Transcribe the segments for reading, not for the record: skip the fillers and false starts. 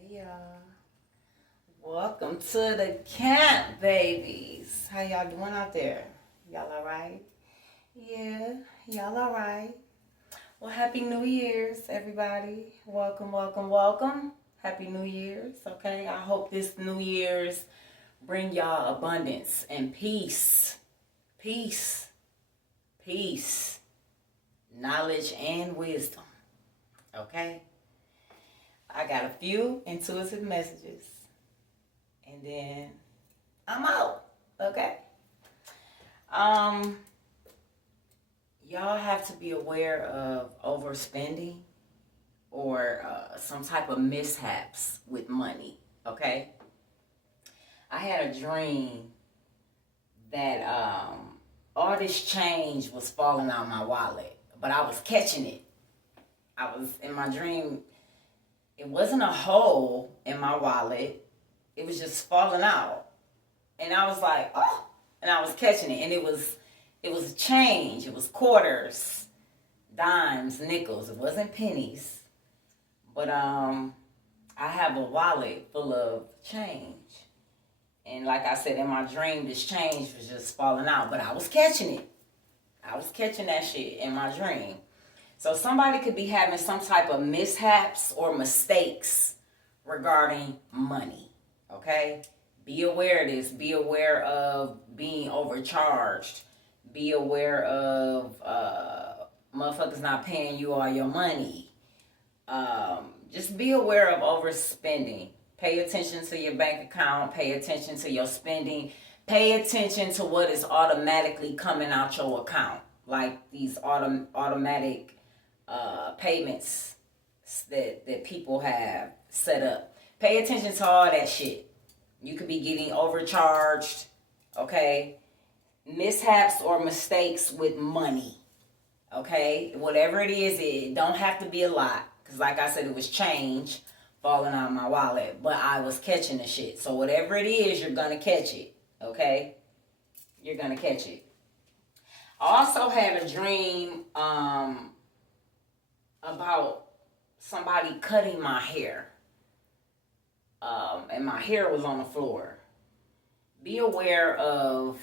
Hey y'all. Welcome to the camp, babies. How y'all doing out there? Y'all alright? Yeah, y'all alright. Well, Happy New Year's, everybody. Welcome, welcome, welcome. Happy New Year's, okay? I hope this New Year's bring y'all abundance and peace. Peace. Peace. Knowledge and wisdom, okay? I got a few intuitive messages, and then I'm out, okay? Y'all have to be aware of overspending or some type of mishaps with money, okay? I had a dream that all this change was falling out of my wallet, but I was catching it. I was, in my dream, it wasn't a hole in my wallet. It was just falling out. And I was like, oh, and I was catching it. And it was change. It was quarters, dimes, nickels. It wasn't pennies. But I have a wallet full of change. And like I said, in my dream, this change was just falling out. But I was catching it. I was catching that shit in my dream. So somebody could be having some type of mishaps or mistakes regarding money, okay? Be aware of this. Be aware of being overcharged. Be aware of motherfuckers not paying you all your money. Just be aware of overspending. Pay attention to your bank account. Pay attention to your spending. Pay attention to what is automatically coming out your account. Like these automatic payments that people have set up. Pay attention to all that shit. You could be getting overcharged, okay? Mishaps or mistakes with money, okay? Whatever it is, it don't have to be a lot. Because like I said, it was change falling out of my wallet. But I was catching the shit. So whatever it is, you're going to catch it, okay? You're going to catch it. I also had a dream about somebody cutting my hair. And my hair was on the floor. Be aware of,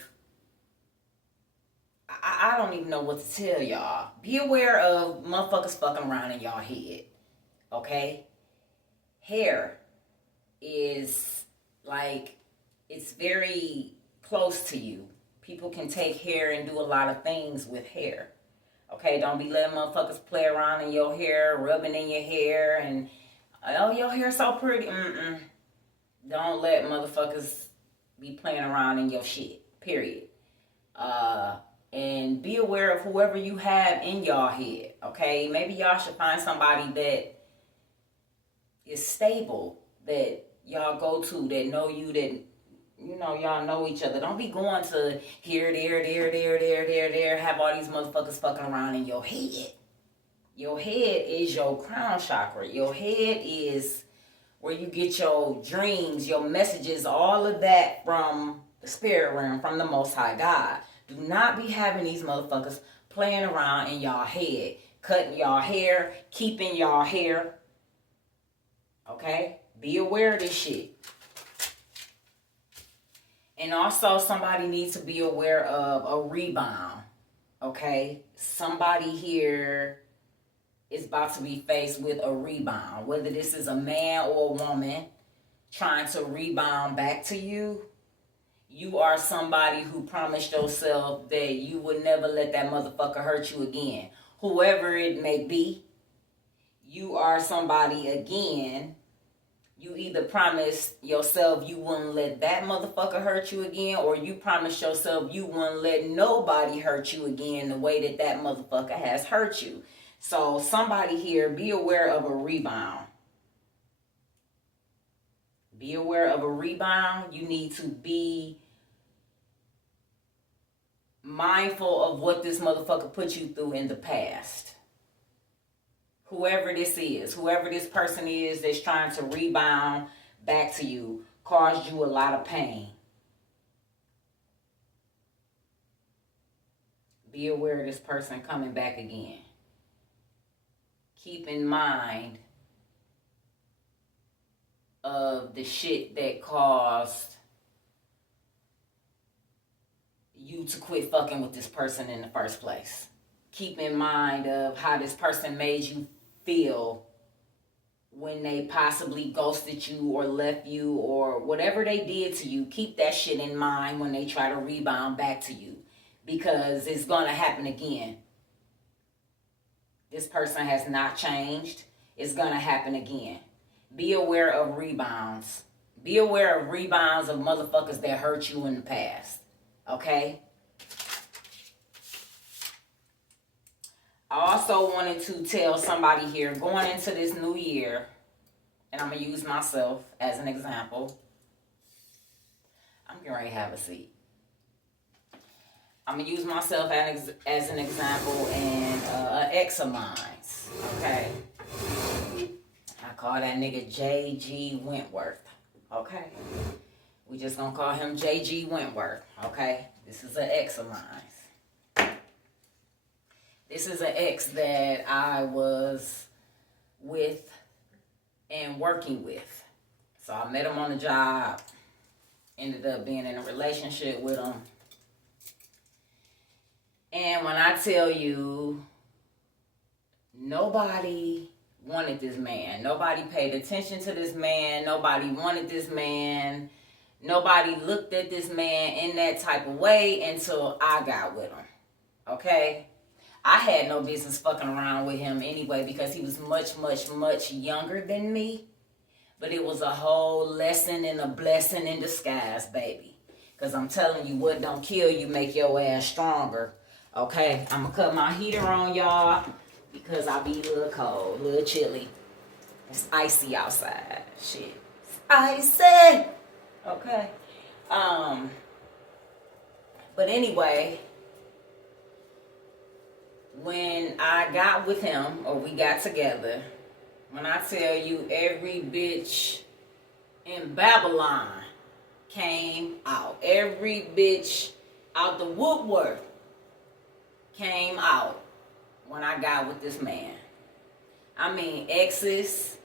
I don't even know what to tell y'all. Be aware of motherfuckers fucking around in y'all head. Okay? Hair is like, it's very close to you. People can take hair and do a lot of things with hair. Okay, don't be letting motherfuckers play around in your hair, rubbing in your hair, and, oh, your hair's so pretty. Don't let motherfuckers be playing around in your shit, period. And be aware of whoever you have in y'all head, okay? Maybe y'all should find somebody that is stable, that y'all go to, that know you, that, you know, y'all know each other. Don't be going to here, there, have all these motherfuckers fucking around in your head. Your head is your crown chakra. Your head is where you get your dreams, your messages, all of that from the spirit realm, from the Most High God. Do not be having these motherfuckers playing around in y'all head, cutting y'all hair, keeping y'all hair. Okay? Be aware of this shit. And also, somebody needs to be aware of a rebound. Okay? Somebody here is about to be faced with a rebound. Whether this is a man or a woman trying to rebound back to you, you are somebody who promised yourself that you would never let that motherfucker hurt you again. Whoever it may be, you are somebody again. You either promised yourself you wouldn't let that motherfucker hurt you again, or you promised yourself you wouldn't let nobody hurt you again the way that that motherfucker has hurt you. So somebody here, be aware of a rebound. Be aware of a rebound. You need to be mindful of what this motherfucker put you through in the past. Whoever this is, whoever this person is that's trying to rebound back to you, caused you a lot of pain. Be aware of this person coming back again. Keep in mind of the shit that caused you to quit fucking with this person in the first place. Keep in mind of how this person made you feel when they possibly ghosted you or left you or whatever they did to you. Keep that shit in mind when they try to rebound back to you, because it's gonna happen again. This person has not changed. It's gonna happen again. Be aware of rebounds. Be aware of rebounds of motherfuckers that hurt you in the past. Okay? I also wanted to tell somebody here, going into this new year, and I'm going to use myself as an example. I'm getting ready to have a seat. I'm going to use myself as an example and an ex of mine. Okay? I call that nigga J.G. Wentworth. Okay? We just going to call him J.G. Wentworth. Okay? This is an ex of mine. This is an ex that I was with and working with. So I met him on the job. Ended up being in a relationship with him. And when I tell you, nobody wanted this man. Nobody paid attention to this man. Nobody wanted this man. Nobody looked at this man in that type of way until I got with him. Okay? I had no business fucking around with him anyway because he was much, much, much younger than me. But it was a whole lesson and a blessing in disguise, baby. Because I'm telling you, what don't kill you make your ass stronger. Okay? I'm going to cut my heater on, y'all, because I be a little cold, a little chilly. It's icy outside. Shit. It's icy. Okay? But anyway, when I got with him, or we got together, when I tell you every bitch in Babylon came out, every bitch out the woodwork came out when I got with this man. I mean, exes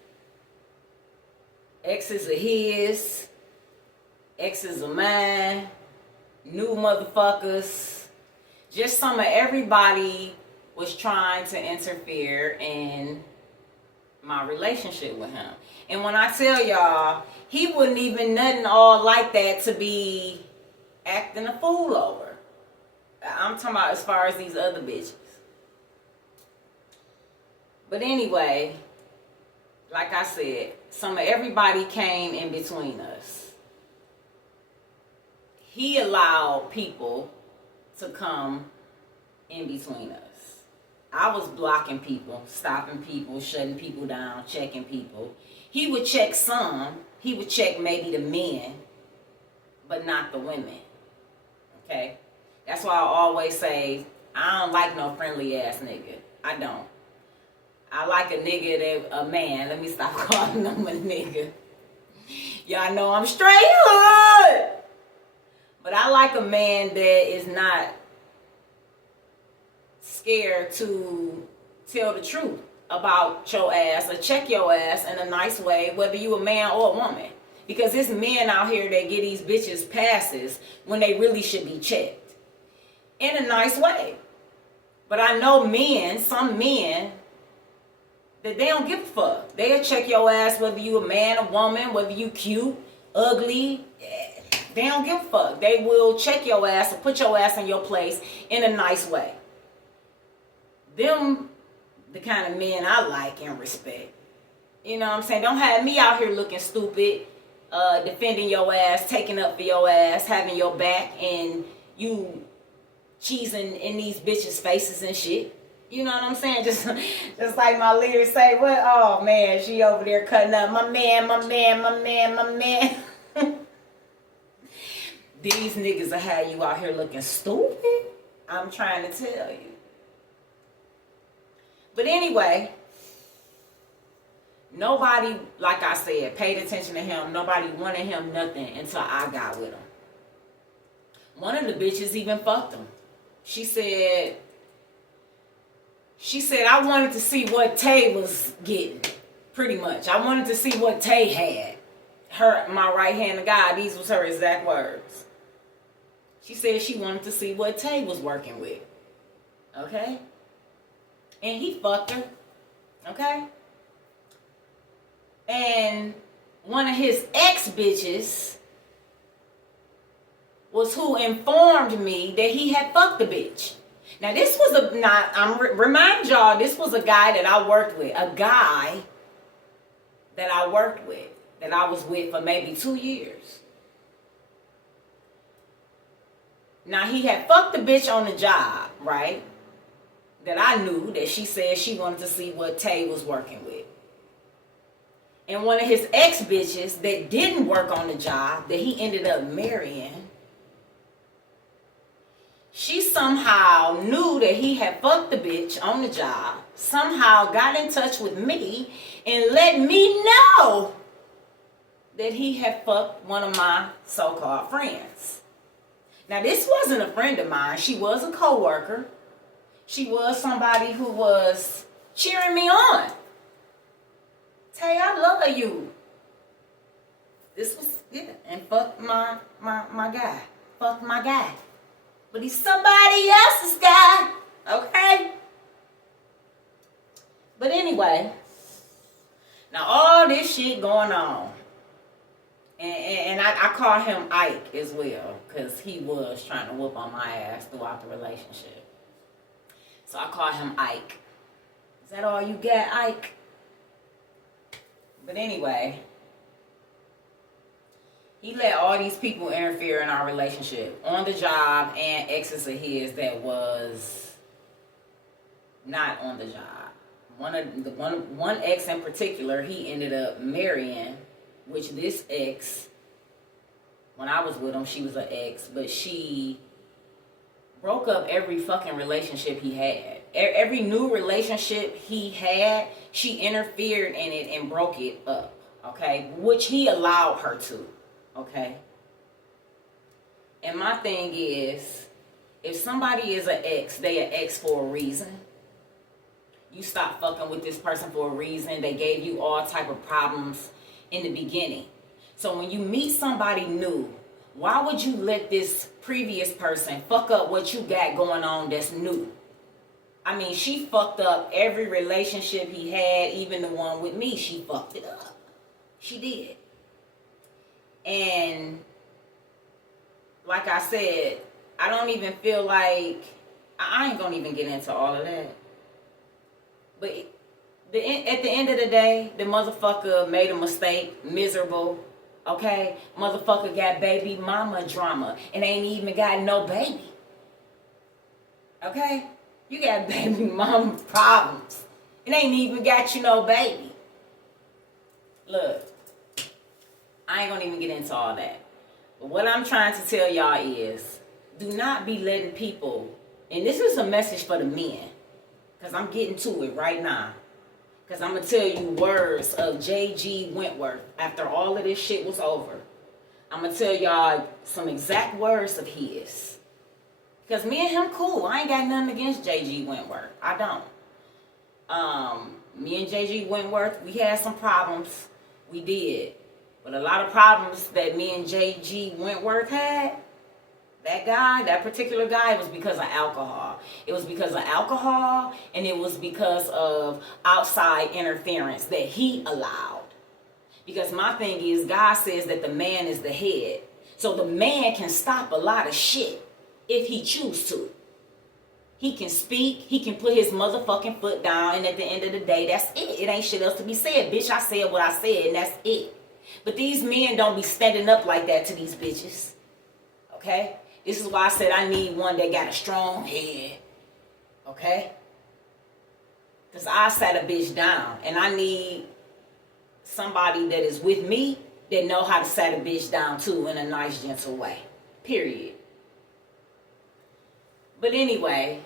of his, exes of mine, new motherfuckers, just some of everybody was trying to interfere in my relationship with him. And when I tell y'all, he wouldn't even nothing all like that to be acting a fool over. I'm talking about as far as these other bitches. But anyway, like I said, some of everybody came in between us. He allowed people to come in between us. I was blocking people, stopping people, shutting people down, checking people. He would check some. He would check maybe the men, but not the women. Okay? That's why I always say, I don't like no friendly ass nigga. I don't. I like a nigga that, a man. Let me stop calling him a nigga. Y'all know I'm straight hood. But I like a man that is not scared to tell the truth about your ass or check your ass in a nice way, whether you a man or a woman. Because there's men out here that get these bitches passes when they really should be checked in a nice way. But I know men, some men, that they don't give a fuck. They'll check your ass whether you a man or woman, whether you cute, ugly. They don't give a fuck. They will check your ass or put your ass in your place in a nice way. Them the kind of men I like and respect. You know what I'm saying? Don't have me out here looking stupid, defending your ass, taking up for your ass, having your back, and you cheesing in these bitches' faces and shit. You know what I'm saying? Just like my lyrics say, what? Oh man, she over there cutting up. My man, my man, my man, my man. These niggas will have you out here looking stupid. I'm trying to tell you. But anyway, nobody, like I said, paid attention to him. Nobody wanted him nothing until I got with him. One of the bitches even fucked him. She said, I wanted to see what Tay was getting, pretty much. I wanted to see what Tay had. my right hand of God, these was her exact words. She said she wanted to see what Tay was working with. Okay? And he fucked her. Okay? And one of his ex-bitches was who informed me that he had fucked the bitch. Now this was remind y'all, this was a guy that I worked with. A guy that I worked with. That I was with for maybe 2 years. Now he had fucked the bitch on the job, right? That I knew, that she said she wanted to see what Tay was working with. And one of his ex-bitches that didn't work on the job, that he ended up marrying, she somehow knew that he had fucked the bitch on the job, somehow got in touch with me, and let me know that he had fucked one of my so-called friends. Now, this wasn't a friend of mine. She was a co-worker. She was somebody who was cheering me on. Tay, I love you. This was, and fuck my guy. Fuck my guy. But he's somebody else's guy. Okay? But anyway, now all this shit going on. And I call him Ike as well, because he was trying to whoop on my ass throughout the relationship. So I call him Ike. Is that all you got, Ike? But anyway, he let all these people interfere in our relationship on the job and exes of his that was not on the job. One ex in particular, he ended up marrying. Which this ex, when I was with him, she was an ex, but she broke up every fucking relationship he had. Every new relationship he had, she interfered in it and broke it up, okay? Which he allowed her to, okay? And my thing is, if somebody is an ex, they an ex for a reason. You stop fucking with this person for a reason. They gave you all type of problems in the beginning. So when you meet somebody new, why would you let this previous person fuck up what you got going on that's new? I mean, she fucked up every relationship he had, even the one with me. She fucked it up. She did. And like I said, I don't even feel like, I ain't gonna even get into all of that. But at the end of the day, the motherfucker made a mistake, miserable, okay? Motherfucker got baby mama drama and ain't even got no baby, okay? You got baby mama problems and ain't even got you no baby. Look, I ain't gonna even get into all that. But what I'm trying to tell y'all is, do not be letting people, and this is a message for the men, because I'm getting to it right now. Because I'm going to tell you words of J.G. Wentworth after all of this shit was over. I'm going to tell y'all some exact words of his. Because me and him cool. I ain't got nothing against J.G. Wentworth. I don't. Me and J.G. Wentworth, we had some problems. We did. But a lot of problems that me and J.G. Wentworth had, that particular guy, was because of alcohol. It was because of alcohol, and it was because of outside interference that he allowed. Because my thing is, God says that the man is the head. So the man can stop a lot of shit if he chooses to. He can speak, he can put his motherfucking foot down, and at the end of the day, that's it. It ain't shit else to be said. Bitch, I said what I said, and that's it. But these men don't be standing up like that to these bitches. Okay? This is why I said I need one that got a strong head. Okay? Because I sat a bitch down. And I need somebody that is with me that know how to sat a bitch down too in a nice, gentle way. Period. But anyway,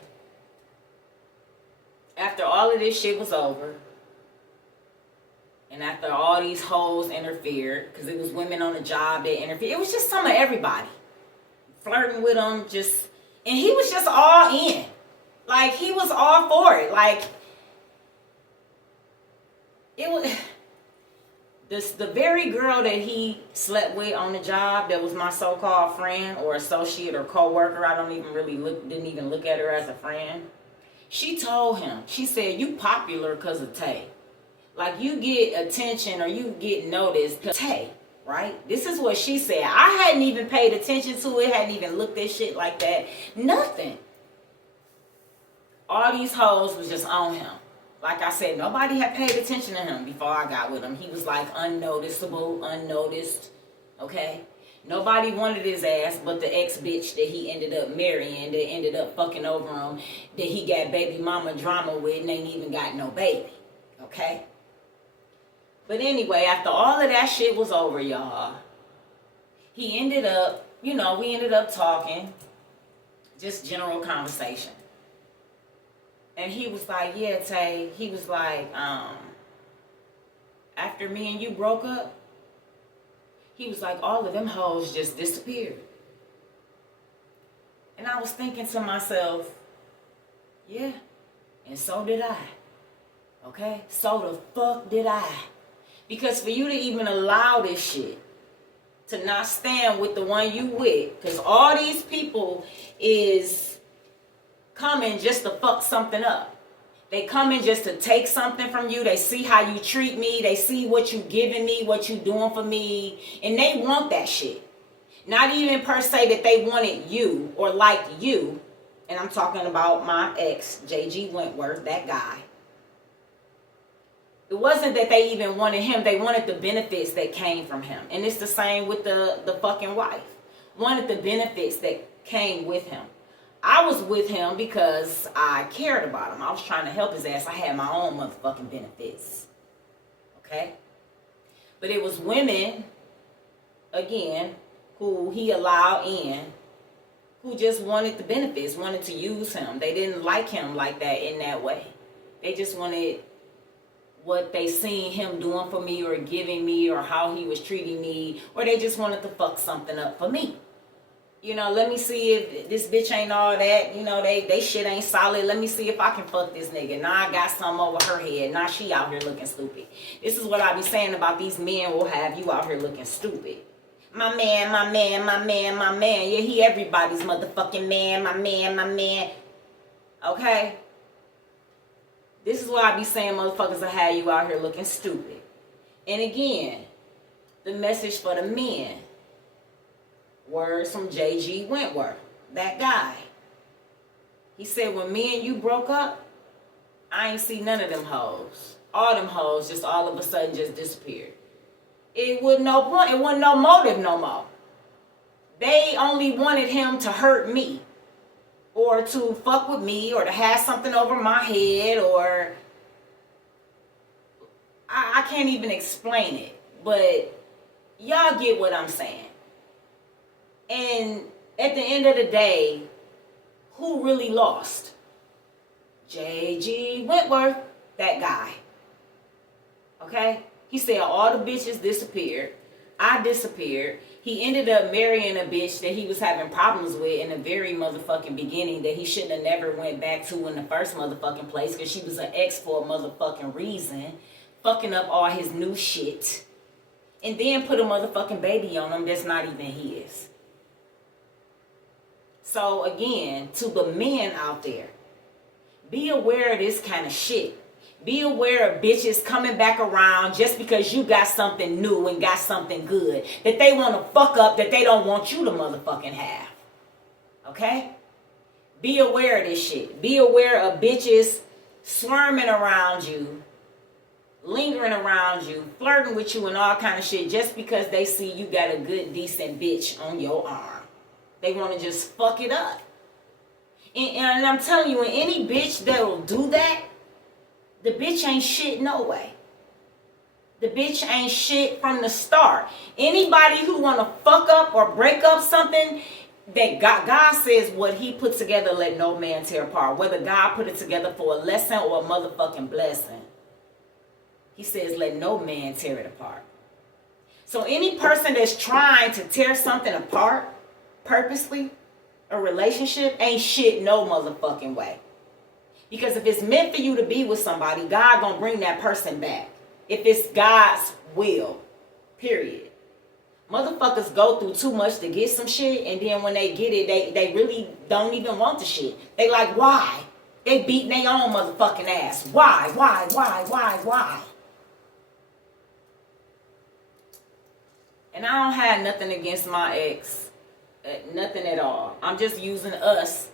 after all of this shit was over, and after all these hoes interfered, because it was women on the job that interfered, it was just some of everybody. Flirting with him, and he was just all in. Like, he was all for it. Like, it was, the very girl that he slept with on the job, that was my so-called friend or associate or co-worker, I didn't even look at her as a friend. She told him, she said, you popular because of Tay. Like, you get attention or you get noticed because Tay, right? This is what she said. I hadn't even paid attention to it, hadn't even looked at shit like that. Nothing. All these hoes was just on him. Like I said, nobody had paid attention to him before I got with him. He was like unnoticeable, unnoticed, okay? Nobody wanted his ass but the ex-bitch that he ended up marrying, that ended up fucking over him, that he got baby mama drama with and ain't even got no baby, okay? But anyway, after all of that shit was over, y'all, he ended up, we ended up talking, just general conversation. And he was like, yeah, Tay, he was like, after me and you broke up, he was like, all of them hoes just disappeared. And I was thinking to myself, yeah, and so did I. Okay? So the fuck did I. Because for you to even allow this shit, to not stand with the one you with, because all these people is coming just to fuck something up. They come in just to take something from you. They see how you treat me. They see what you giving me, what you doing for me. And they want that shit. Not even per se that they wanted you or liked you. And I'm talking about my ex, J.G. Wentworth, that guy. It wasn't that they even wanted him. They wanted the benefits that came from him. And it's the same with the fucking wife. Wanted the benefits that came with him. I was with him because I cared about him. I was trying to help his ass. I had my own motherfucking benefits. Okay? But it was women, again, who he allowed in, who just wanted the benefits, wanted to use him. They didn't like him like that in that way. They just wanted what they seen him doing for me or giving me or how he was treating me, or they just wanted to fuck something up for me. Let me see if this bitch ain't all that. They shit ain't solid. Let me see if I can fuck this nigga. Now I got something over her head. Now she out here looking stupid. This is what I be saying about these men will have you out here looking stupid. My man, my man, my man, my man. Yeah, he everybody's motherfucking man, my man, my man. Okay? This is what I be saying, motherfuckers will have you out here looking stupid. And again, the message for the men. Words from J.G. Wentworth, that guy. He said, when me and you broke up, I ain't see none of them hoes. All them hoes just all of a sudden just disappeared. It wasn't no point. It wasn't no motive no more. They only wanted him to hurt me, or to fuck with me, or to have something over my head, or I can't even explain it, but y'all get what I'm saying. And at the end of the day, who really lost? J.G. Wentworth, that guy. Okay? He said all the bitches disappeared. I disappeared. He ended up marrying a bitch that he was having problems with in the very motherfucking beginning, that he shouldn't have never went back to in the first motherfucking place, because she was an ex for a motherfucking reason. Fucking up all his new shit. And then put a motherfucking baby on him that's not even his. So again, to the men out there, be aware of this kind of shit. Be aware of bitches coming back around just because you got something new and got something good that they want to fuck up, that they don't want you to motherfucking have. Okay? Be aware of this shit. Be aware of bitches swarming around you, lingering around you, flirting with you and all kind of shit just because they see you got a good, decent bitch on your arm. They want to just fuck it up. And I'm telling you, any bitch that'll do that, the bitch ain't shit no way. The bitch ain't shit from the start. Anybody who want to fuck up or break up something that God says what he put together, let no man tear apart. Whether God put it together for a lesson or a motherfucking blessing. He says let no man tear it apart. So any person that's trying to tear something apart, purposely, a relationship, ain't shit no motherfucking way. Because if it's meant for you to be with somebody, God gonna bring that person back. If it's God's will. Period. Motherfuckers go through too much to get some shit, and then when they get it, they really don't even want the shit. They like, why? They beating their own motherfucking ass. Why? And I don't have nothing against my ex. Nothing at all. I'm just using us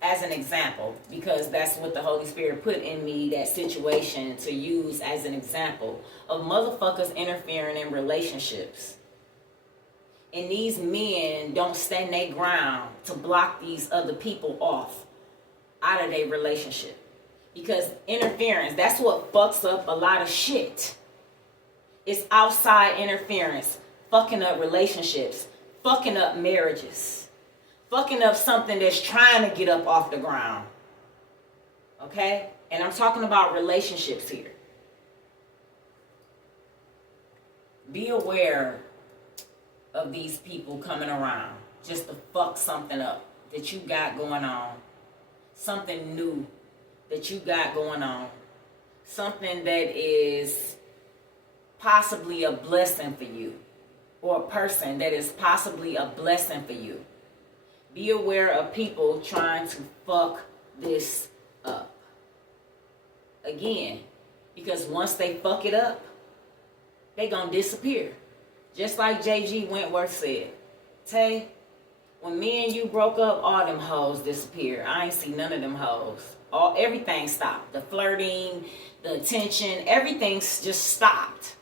as an example because that's what the Holy Spirit put in me, that situation, to use as an example of motherfuckers interfering in relationships. And these men don't stand their ground to block these other people off out of their relationship. Because interference, that's what fucks up a lot of shit. It's outside interference, fucking up relationships, fucking up marriages, fucking up something that's trying to get up off the ground. Okay? And I'm talking about relationships here. Be aware of these people coming around just to fuck something up that you got going on. Something new that you got going on. Something that is possibly a blessing for you. Or a person that is possibly a blessing for you. Be aware of people trying to fuck this up. Again, because once they fuck it up, they gonna disappear. Just like J.G. Wentworth said, Tay, when me and you broke up, all them hoes disappeared. I ain't see none of them hoes. Everything stopped. The flirting, the attention, everything's just stopped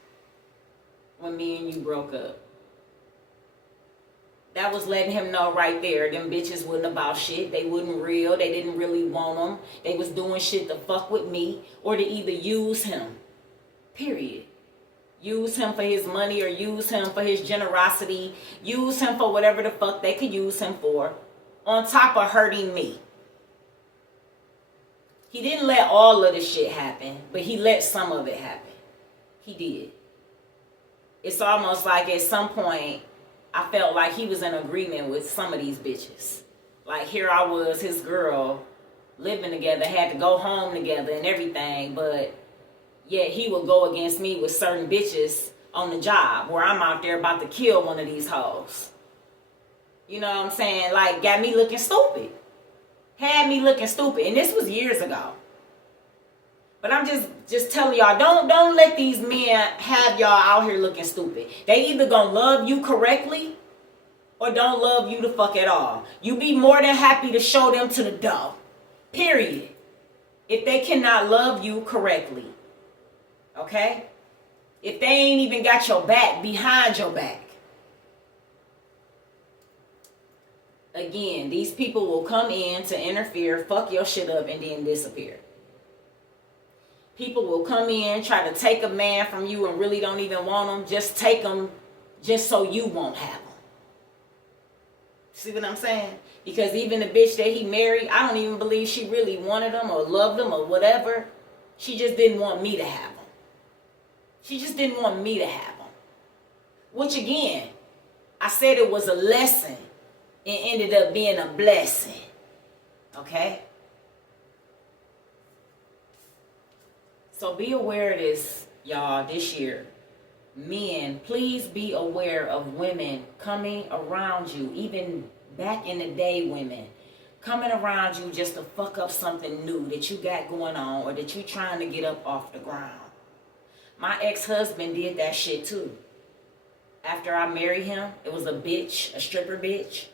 when me and you broke up. That was letting him know right there, them bitches wasn't about shit. They wasn't real. They didn't really want them. They was doing shit to fuck with me or to either use him. Period. Use him for his money or use him for his generosity. Use him for whatever the fuck they could use him for. On top of hurting me. He didn't let all of the shit happen, but he let some of it happen. He did. It's almost like at some point, I felt like he was in agreement with some of these bitches. Like here I was, his girl, living together, had to go home together and everything, but yet he would go against me with certain bitches on the job where I'm out there about to kill one of these hoes. You know what I'm saying? Like, got me looking stupid. Had me looking stupid. And this was years ago. But I'm just telling y'all, don't let these men have y'all out here looking stupid. They either gonna love you correctly or don't love you the fuck at all. You be more than happy to show them to the door. Period. If they cannot love you correctly. Okay? If they ain't even got your back behind your back. Again, these people will come in to interfere, fuck your shit up, and then disappear. People will come in, try to take a man from you and really don't even want him. Just take him just so you won't have him. See what I'm saying? Because even the bitch that he married, I don't even believe she really wanted him or loved him or whatever. She just didn't want me to have him. She just didn't want me to have him. Which again, I said it was a lesson. It ended up being a blessing. Okay? So be aware of this, y'all, this year. Men, please be aware of women coming around you. Even back in the day, women coming around you just to fuck up something new that you got going on or that you trying to get up off the ground. My ex-husband did that shit too. After I married him, it was a bitch, a stripper bitch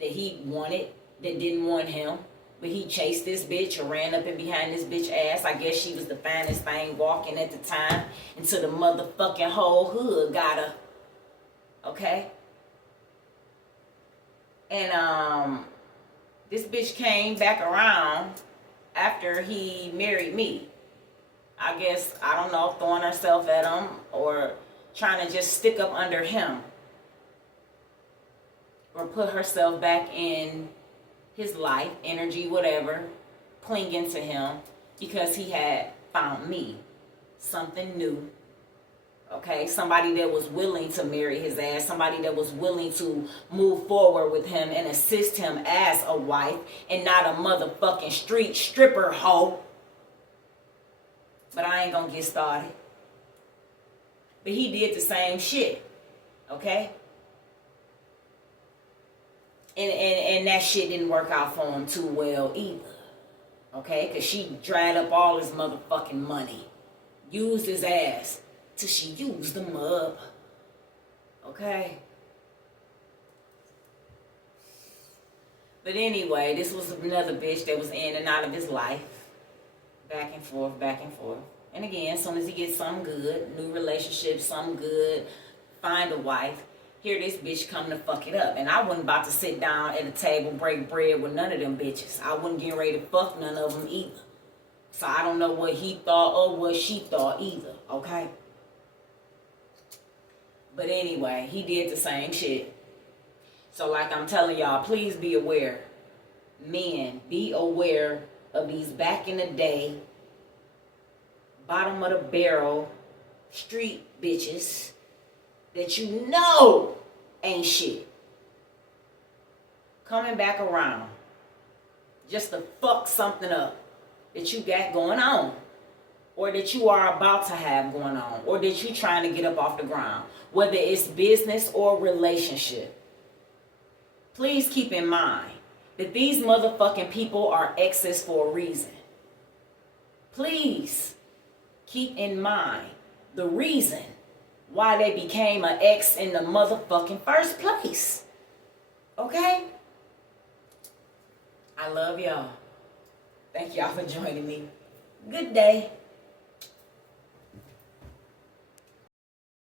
that he wanted, that didn't want him. But he chased this bitch or ran up and behind this bitch ass. I guess she was the finest thing walking at the time. Until the motherfucking whole hood got her. Okay? And this bitch came back around after he married me. I guess, I don't know, throwing herself at him or trying to just stick up under him. Or put herself back in his life, energy, whatever, clinging to him because he had found me, something new, okay? Somebody that was willing to marry his ass, somebody that was willing to move forward with him and assist him as a wife and not a motherfucking street stripper hoe. But I ain't gonna get started. But he did the same shit. Okay? And that shit didn't work out for him too well either. Okay? Because she dried up all his motherfucking money. Used his ass till she used him up. Okay? But anyway, this was another bitch that was in and out of his life. Back and forth, back and forth. And again, as soon as he gets something good, new relationship, something good, find a wife, here this bitch come to fuck it up. And I wasn't about to sit down at a table, break bread with none of them bitches. I wasn't getting ready to fuck none of them either. So I don't know what he thought or what she thought either, okay? But anyway, he did the same shit. So like I'm telling y'all, please be aware. Men, be aware of these back in the day, bottom of the barrel, street bitches that you know ain't shit. Coming back around just to fuck something up that you got going on, or that you are about to have going on, or that you trying to get up off the ground, whether it's business or relationship. Please keep in mind that these motherfucking people are exes for a reason. Please keep in mind the reason why they became an ex in the motherfucking first place. Okay? I love y'all. Thank y'all for joining me. Good day.